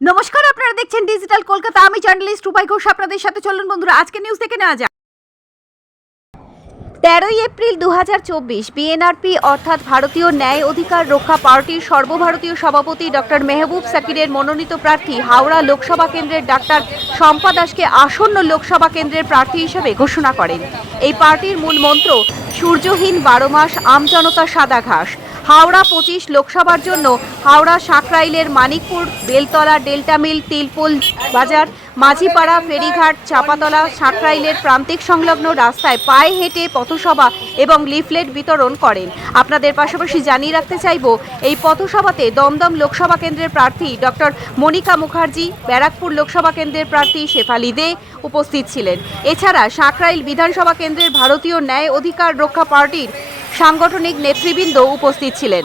নমস্কার, আপনারা দেখছেন ডিজিটাল কলকাতা আমি জার্নালিস্ট রূপাই ঘোষ, আপনাদের সাথে চলুন বন্ধুরা আজকে নিউজ দেখে নেওয়া যাক। তেরোই এপ্রিল দু হাজার চব্বিশ বিএনআরপি অর্থাৎ ভারতীয় ন্যায় অধিকার রক্ষা পার্টির সর্বভারতীয় সভাপতি ডক্টর মেহবুব সাকিরের মনোনীত প্রার্থী হাওড়া লোকসভা কেন্দ্রের ডাক্তার শম্পা দাসকে আসন্ন লোকসভা কেন্দ্রের প্রার্থী হিসেবে ঘোষণা করেন। এই পার্টির মূল মন্ত্র, সূর্যহীন বারো মাস, আমজনতা সাদা ঘাস। হাওড়া পঁচিশ লোকসভার জন্য হাওড়া সাকরাইলের মানিকপুর, বেলতলা, ডেল্টা মিল, তিলপুল বাজার, মাঝিপাড়া, ফেরিঘাট, চাপাতলা, সাকরাইলের প্রান্তিক সংলগ্ন রাস্তায় পায়ে হেঁটে পথসভা এবং লিফলেট বিতরণ করেন। আপনাদের পাশাপাশি জানিয়ে রাখতে চাইব, এই পথসভাতে দমদম লোকসভা কেন্দ্রের প্রার্থী ডক্টর মনিকা মুখার্জি, ব্যারাকপুর লোকসভা কেন্দ্রের প্রার্থী শেফালি দে উপস্থিত ছিলেন। এছাড়া সাকরাইল বিধানসভা কেন্দ্রের ভারতীয় ন্যায় অধিকার রক্ষা পার্টির সাংগঠনিক নেতৃবৃন্দ উপস্থিত ছিলেন।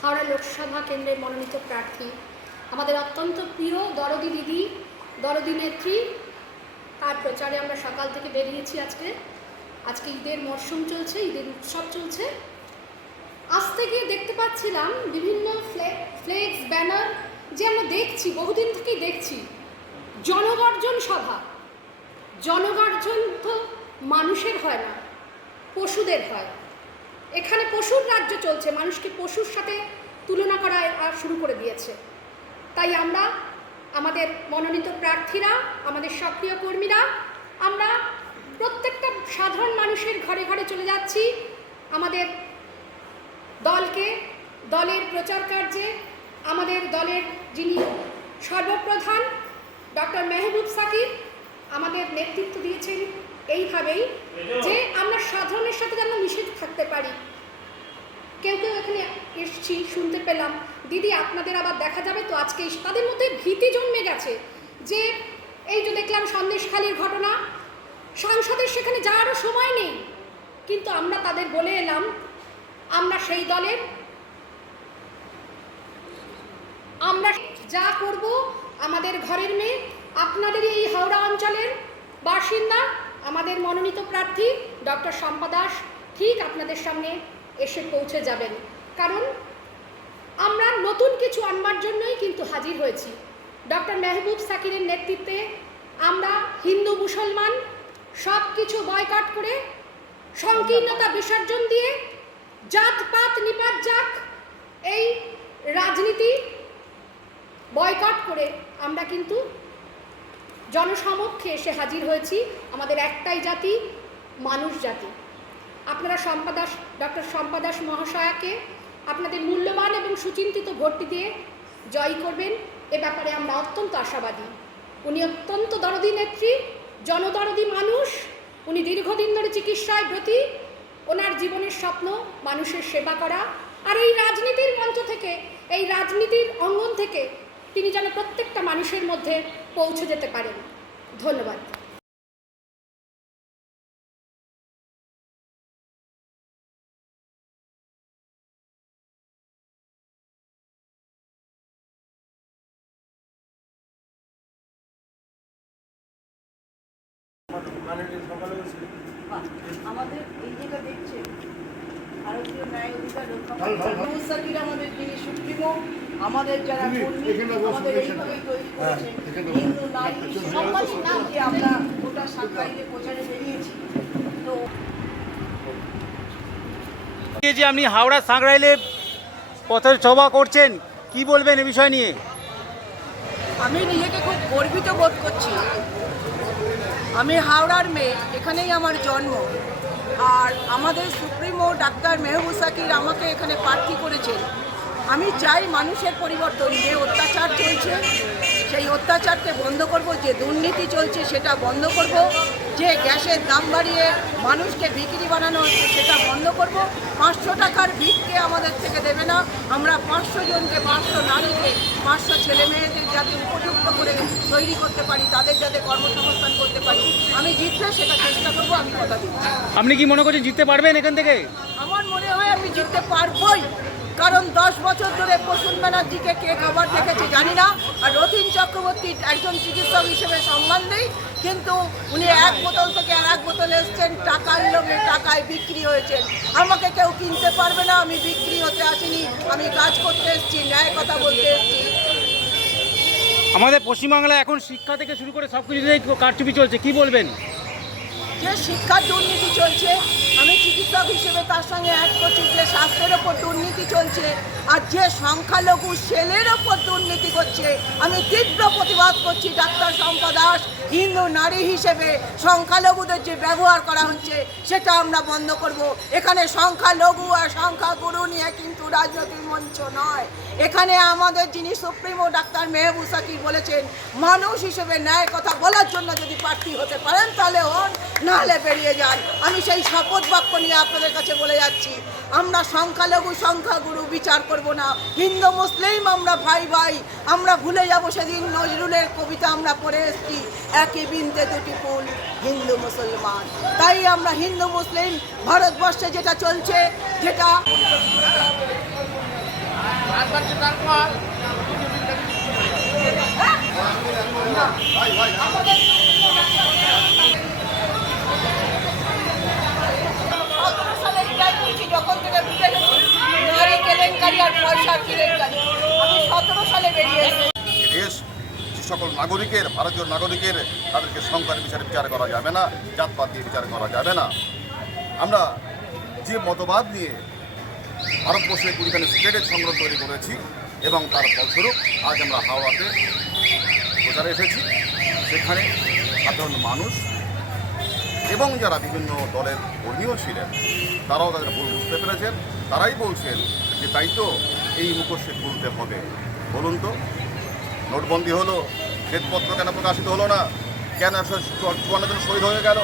হাওড়া লোকসভা কেন্দ্রের মনোনীত প্রার্থী। আমাদের অত্যন্ত প্রিয় দরদি দিদি, দরদি নেত্রী, তার প্রচারে আমরা সকাল থেকে বেরিয়েছি আজকে। আজকে ঈদের মরশুম চলছে, ঈদের উৎসব চলছে। আজ থেকে দেখতে পাচ্ছিলাম বিভিন্ন ফ্লেক্স, ব্যানার, যে আমরা দেখছি, বহুদিন থেকেই দেখছি, জনগর্জন সভা। জনগর্জন তো মানুষের হয় না, পশুদের হয়। এখানে পশুর রাজ্য চলছে, মানুষকে পশুর সাথে তুলনা করা আর শুরু করে দিয়েছে। তাই আমরা, আমাদের মনোনীত প্রার্থীরা, আমাদের সক্রিয় কর্মীরা, আমরা প্রত্যেকটা সাধারণ মানুষের ঘরে ঘরে চলে যাচ্ছি। আমাদের দলকে, দলের প্রচার কার্যে, আমাদের দলের যিনি সর্বপ্রধান, ডক্টর মেহবুব সাকিব আমাদের নেতৃত্ব দিয়েছেন এইভাবেই যে আমরা সাধারণের সাথে যেন মিশে থাকতে পারি। কেউ কেউ এখানে এসছি, শুনতে পেলাম। দিদি, আপনাদের আবার দেখা যাবে তো আজকে তাদের মধ্যে ভীতি জন্মে গেছে যে এই যে দেখলাম সন্দেশখালির ঘটনা, সাংসদের সেখানে যাওয়ারও সময় নেই। কিন্তু আমরা তাদের বলে এলাম, আমরা সেই দলের, আমরা যা করব, আমাদের ঘরের মেয়ে আপনাদের এই হাওড়া অঞ্চলের বাসিন্দা, আমাদের মনোনীত প্রার্থী ডক্টর শম্পা দাস ঠিক আপনাদের সামনে এসে পৌঁছে যাবেন। কারণ আমরা নতুন কিছু আনবার জন্যই কিন্তু হাজির হয়েছি। ডক্টর মেহবুব সাকিরের নেতৃত্বে আমরা হিন্দু মুসলমান সব কিছু বয়কট করে সংকীর্ণতা বিসর্জন দিয়ে জাতপাত নিপাত যাক এই রাজনীতি বয়কট করে আমরা কিন্তু জনসমক্ষে এসে হাজির হয়েছি। আমাদের একটাই জাতি, মানুষ জাতি। আপনারা সম্পাদাস ডক্টর সম্পাদাস মহাশয়াকে আপনাদের মূল্যবান এবং সুচিন্তিত ভোটটি দিয়ে জয় করবেন। এ ব্যাপারে আমরা অত্যন্ত আশাবাদী। উনি অত্যন্ত দরদি নেত্রী, জনদরদি মানুষ। উনি দীর্ঘদিন ধরে চিকিৎসায় ব্রতী। ওনার জীবনের স্বপ্ন, মানুষের সেবা করা। আর এই রাজনীতির মঞ্চ থেকে, এই রাজনীতির অঙ্গন থেকে তিনি যেন প্রত্যেকটা মানুষের মধ্যে পৌঁছে যেতে পারেন। ধন্যবাদ। আমাদের এই যেটা দেখছেন ভারতীয় ন্যায় অধিকার রক্ষা আমাদের যিনি সুপ্রিমো আমাদের যারা আমাদের এইভাবেই তৈরি করেছে হিন্দু নারী সম্মানিত নাম যে আমরা গোটা সাঁকরাইলে প্রচারে বেরিয়েছি। তো যে আপনি হাওড়া সাঁকরাইলে পথের সভা করছেন কি বলবেন এ বিষয় নিয়ে? আমি নিজেকে খুব গর্বিত বোধ করছি। আমি হাওড়ার মেয়ে এখানেই আমার জন্ম। আর আমাদের সুপ্রিমো ডাক্তার মেহবুব সাকির আমাকে এখানে প্রার্থী করেছেন। আমি চাই মানুষের পরিবর্তন যে অত্যাচার চলছে সেই অত্যাচারকে বন্ধ করব যে দুর্নীতি চলছে সেটা বন্ধ করব যে গ্যাসের দাম বাড়িয়ে মানুষকে বিক্রি বানানো হচ্ছে সেটা বন্ধ করব। পাঁচশো টাকার ভিক্ষে আমাদের থেকে দেবে না। আমরা পাঁচশো জনকে পাঁচশো নারীকে পাঁচশো ছেলে মেয়েদের যাতে উপযুক্ত করে তৈরি করতে পারি তাদের যাতে কর্মসংস্থান করতে পারি আমি জিতলে সেটা চেষ্টা করব আমি কথা দিচ্ছি। আপনি কি মনে করছেন জিততে পারবেন এখান থেকে? আমার মনে হয় আমি জিততে পারবই। কারণ দশ বছর ধরে প্রসূন ব্যানার্জিকে কে খাবার দেখেছে জানি না, আর রতিন চক্রবর্তী একজন চিকিৎসক হিসেবে সম্মান নেই কিন্তু উনি এক বোতল থেকে আর এক বোতল এসছেন, টাকার লোভে টাকায় বিক্রি হয়েছেন। আমাকে কেউ কিনতে পারবে না, আমি বিক্রি হতে আসিনি, আমি কাজ করতে এসেছি, ন্যায় কথা বলতে এসেছি। আমাদের পশ্চিমবাংলায় এখন শিক্ষা থেকে শুরু করে সব কিছুতেই কারচুপি চলছে, কি বলবেন? যে শিক্ষার দুর্নীতি চলছে, আমি চিকিৎসক হিসেবে তার সঙ্গে অ্যাড করছি যে স্বাস্থ্যের ওপর দুর্নীতি চলছে আর যে সংখ্যালঘু সেলের ওপর দুর্নীতি করছে, আমি তীব্র প্রতিবাদ করছি ডাক্তার শম্পা দাস, হিন্দু নারী হিসেবে সংখ্যালঘুদের যে ব্যবহার করা হচ্ছে, সেটা আমরা বন্ধ করব। এখানে সংখ্যালঘু আর সংখ্যাগুরু নিয়ে কিন্তু রাজনৈতিক মঞ্চ নয়। এখানে আমাদের যিনি সুপ্রিমো ডাক্তার মেহবুব সাকির বলেছেন, মানুষ হিসেবে ন্যায় কথা বলার জন্য যদি প্রার্থী হতে পারেন, তাহলে হন নাহলে বেরিয়ে যান। আমি সেই শপথ বাক্য নিয়ে আপনাদের কাছে বলে যাচ্ছি, আমরা সংখ্যালঘু সংখ্যাগুরু বিচার করব না। হিন্দু, মুসলিম, আমরা ভাই ভাই, আমরা ভুলে যাব সেদিন নজরুলের কবিতা আমরা পড়ে এসেছি। একই বিনতে দুটি ফুল, হিন্দু, মুসলমান। তাই আমরা হিন্দু, মুসলিম, ভারতবর্ষে যেটা চলছে, যেটা সতেরো সালে রিটায়ার করছি সকল নাগরিকের, ভারতীয় নাগরিকের তাদেরকে সংখ্যার বিচারে বিচার করা যাবে না, জাতপাত দিয়ে বিচার করা যাবে না। আমরা যে মতবাদ নিয়ে ভারতবর্ষে কুড়িখানি স্টেটের সংগ্রহ তৈরি করেছি এবং তার ফলস্বরূপ আজ আমরা হাওড়াতে প্রচারে এসেছি। সেখানে সাধারণ মানুষ এবং যারা বিভিন্ন দলের কর্মীও ছিলেন, তারাও তাদের ভুল বুঝতে পেরেছেন। তারাই বলছেন যে তাই তো এই মুখোশে তুলতে হবে। বলুন তো, নোটবন্দি হলো, শ্বেতপত্র কেন প্রকাশিত হলো না? কেন একশো চুয়ান্ন জন শহীদ হয়ে গেল?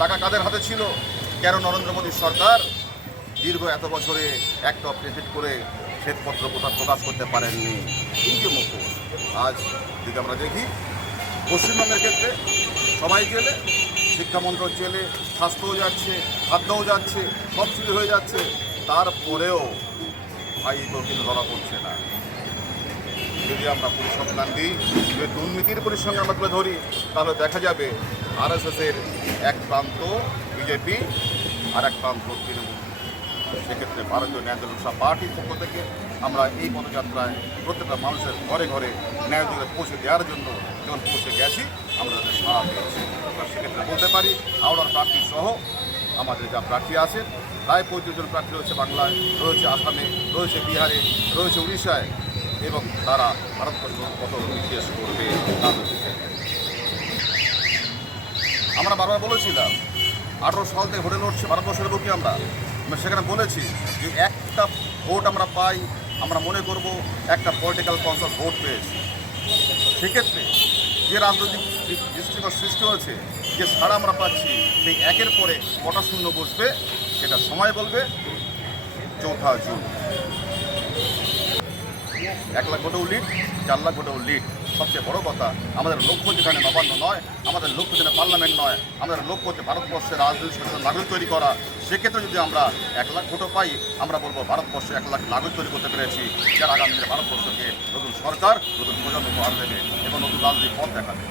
টাকা কাদের হাতে ছিল? কেন নরেন্দ্র মোদীর সরকার দীর্ঘ এত বছরে একটা প্রেসিড করে শ্বেতপত্র কোথাও প্রকাশ করতে পারেননি। এই যে মুখোশ, আজ যদি আমরা দেখি, পশ্চিমবঙ্গের ক্ষেত্রে সবাই জেলে শিক্ষামন্ত্রক জেলে, স্বাস্থ্যও যাচ্ছে, খাদ্যও যাচ্ছে, সব কিছু হয়ে যাচ্ছে। তারপরেও ভাই কিন্তু ধরা পড়ছে না। যদি আমরা পরিসংখ্যান দিই, যদি দুর্নীতির পরিসংখ্যান আমরা তুলে ধরি, তাহলে দেখা যাবে আরএসএসের এক প্রান্ত বিজেপি আর এক প্রান্ত তৃণমূল। সেক্ষেত্রে ভারতীয় ন্যায় দলসা পার্টির পক্ষ থেকে আমরা এই পদযাত্রায় প্রত্যেকটা মানুষের ঘরে ঘরে ন্যায় দলে পৌঁছে দেওয়ার জন্য যখন পৌঁছে গেছি, আমরা তাদের সাড়া পেয়েছি। সেক্ষেত্রে বলতে পারি, হাওড়ার প্রার্থী সহ আমাদের যা প্রার্থী আছে, প্রায় পঁয়ত্রিশ জন প্রার্থী রয়েছে বাংলায়, রয়েছে আসামে, রয়েছে বিহারে, রয়েছে উড়িষ্যায় এবং তারা ভারতবর্ষ কত ইতিহাস করবে আমরা বারবার বলেছিলাম, আঠারো সাল থেকে ভোটে লড়ছে ভারতবর্ষের বুকে আমরা। সেখানে বলেছি যে একটা ভোট আমরা পাই, আমরা মনে করব একটা পলিটিক্যাল কনসাস ভোট পেয়েছি। সেক্ষেত্রে যে রাজনৈতিক দৃষ্টিকোণ সৃষ্টি হয়েছে, যে ছাড়া আমরা পাচ্ছি, সেই একের পরে কটা শূন্য বসবে, সেটা সময় বলবে চৌঠা জুন। এক লাখ ভোটেও লিড চার লাখ ভোটেও লিড সবচেয়ে বড় কথা, আমাদের লক্ষ্য যেখানে নবান্ন নয়, আমাদের লক্ষ্য যেখানে পার্লামেন্ট নয়, আমাদের লক্ষ্য হচ্ছে ভারতবর্ষের রাজনৈতিক নাগরিক তৈরি করা। সেক্ষেত্রে যদি আমরা এক লাখ ভোটও পাই, আমরা বলব ভারতবর্ষে এক লাখ নাগরিক তৈরি করতে পেরেছি। যারা আগামী দিনে ভারতবর্ষকে নতুন সরকার, নতুন প্রজন্ম উপহার দেবে এবং নতুন রাজনৈতিক পথ দেখাবে।